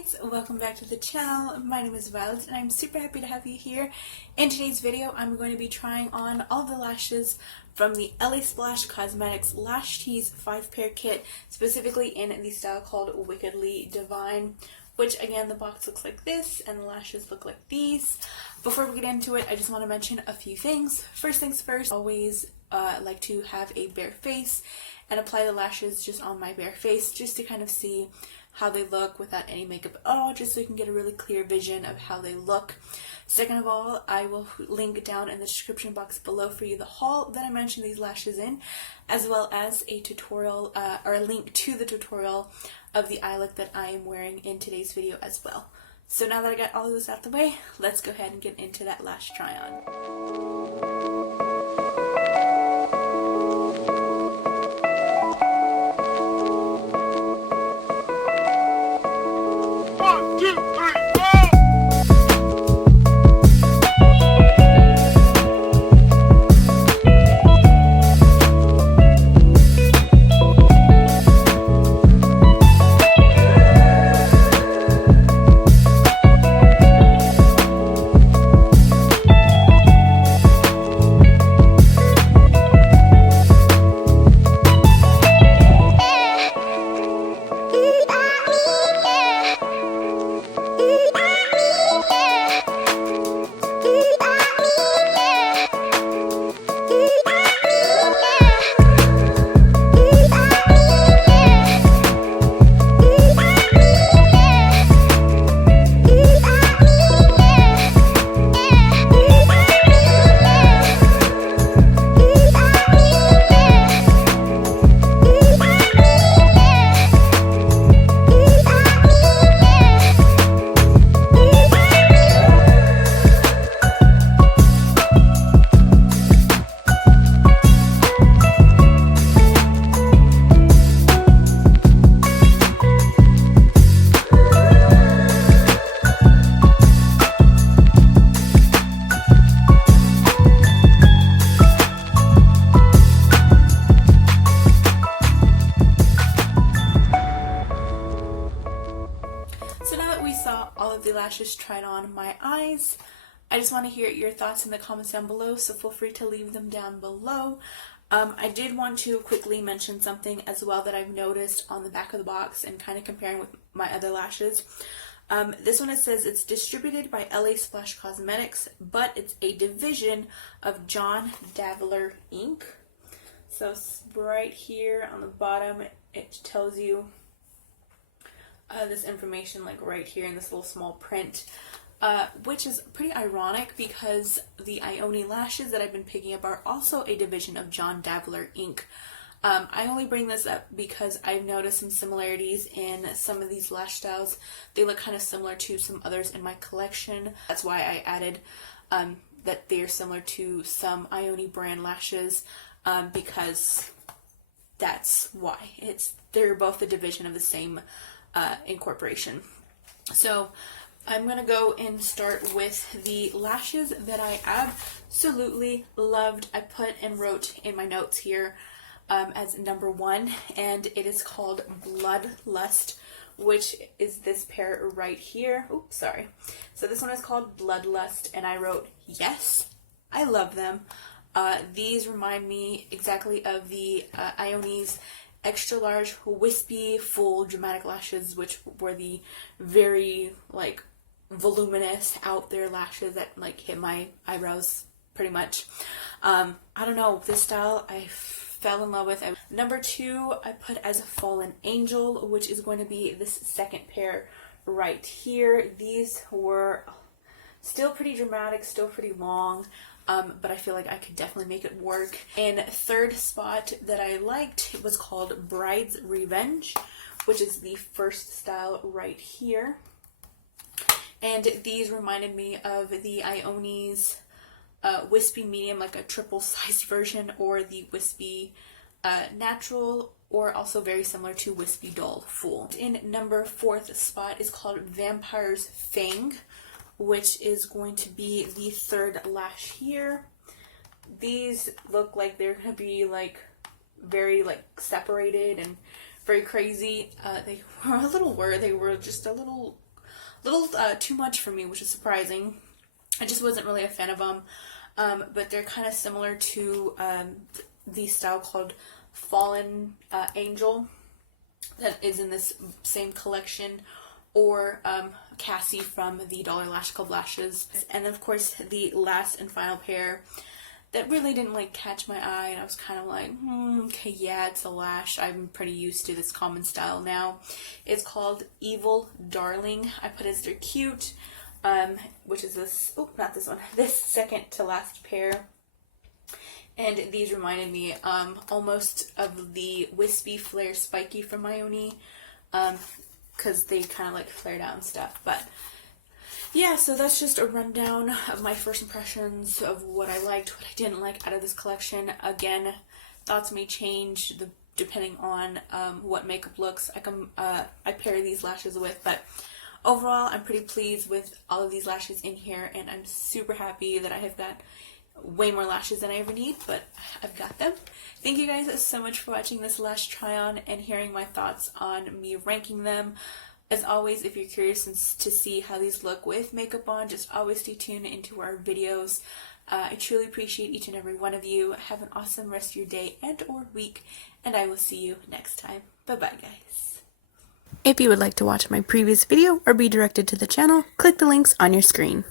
guys, welcome back to the channel. My name is Violet and I'm super happy to have you here. In today's video, I'm going to be trying on all the lashes from the LA Splash Cosmetics Lash Tease 5-pair kit, specifically in the style called Wickedly Divine, which again, the box looks like this and the lashes look like these. Before we get into it, I just want to mention a few things. First things first, always like to have a bare face and apply the lashes just on my bare face just to kind of see how they look without any makeup at all, just so you can get a really clear vision of how they look. Second of all, I will link down in the description box below for you the haul that I mentioned these lashes in, as well as a tutorial or a link to the tutorial of the eye look that I am wearing in today's video as well. So now that I got all of this out the way, let's go ahead and get into that lash try on. So now that we saw all of the lashes tried on my eyes, I just want to hear your thoughts in the comments down below, so feel free to leave them down below. I did want to quickly mention something as well that I've noticed on the back of the box and kind of comparing with my other lashes. This one, it says it's distributed by LA Splash Cosmetics, but it's a division of John Dazzler Inc. So right here on the bottom, it tells you this information, like right here in this little small print, which is pretty ironic because the Ioni lashes that I've been picking up are also a division of John Dazzler Inc. I only bring this up because I've noticed some similarities in some of these lash styles. They look kind of similar to some others in my collection. That's why I added that they are similar to some Ioni brand lashes, because that's why. They're both a division of the same incorporation. So I'm gonna go and start with the lashes that I absolutely loved. I put and wrote in my notes here as number 1, and it is called Bloodlust, which is this pair right here. Oops, sorry. So this one is called Bloodlust, and I wrote, yes, I love them. These remind me exactly of the Ioni's extra large wispy full dramatic lashes, which were the very like voluminous out there lashes that like hit my eyebrows pretty much. I don't know, this style I fell in love with. Number 2 I put as Fallen Angel, which is going to be this second pair right here. These were still pretty dramatic, still pretty long, but I feel like I could definitely make it work. And third spot that I liked was called Bride's Revenge, which is the first style right here. And these reminded me of the Ioni's Wispy Medium, like a triple sized version, or the Wispy Natural, or also very similar to Wispy Dull Full. In number 4th spot is called Vampire's Fang, which is going to be the third lash here. These look like they're going to be like very like separated and very crazy. They were a little weird. They were just a little little too much for me, which is surprising. I just wasn't really a fan of them. But they're kind of similar to the style called Fallen Angel that is in this same collection, or Cassie from the Dollar Lash Club lashes. And of course the last and final pair that really didn't like catch my eye, and I was kind of like, okay, yeah, it's a lash. I'm pretty used to this common style now. It's called Evil Darling. I put it as they're cute, which is this, oh, not this one, this second to last pair. And these reminded me almost of the Wispy Flare Spiky from Ioni, because they kind of like flared out and stuff. But yeah, so that's just a rundown of my first impressions of what I liked, what I didn't like out of this collection. Again, thoughts may change depending on what makeup looks I pair these lashes with, but overall I'm pretty pleased with all of these lashes in here, and I'm super happy that I have got way more lashes than I ever need, but I've got them. Thank you guys so much for watching this lash try on and hearing my thoughts on me ranking them. As always, if you're curious to see how these look with makeup on, just always stay tuned into our videos. I truly appreciate each and every one of you. Have an awesome rest of your day and or week, and I will see you next time. Bye-bye, guys. If you would like to watch my previous video or be directed to the channel, click the links on your screen.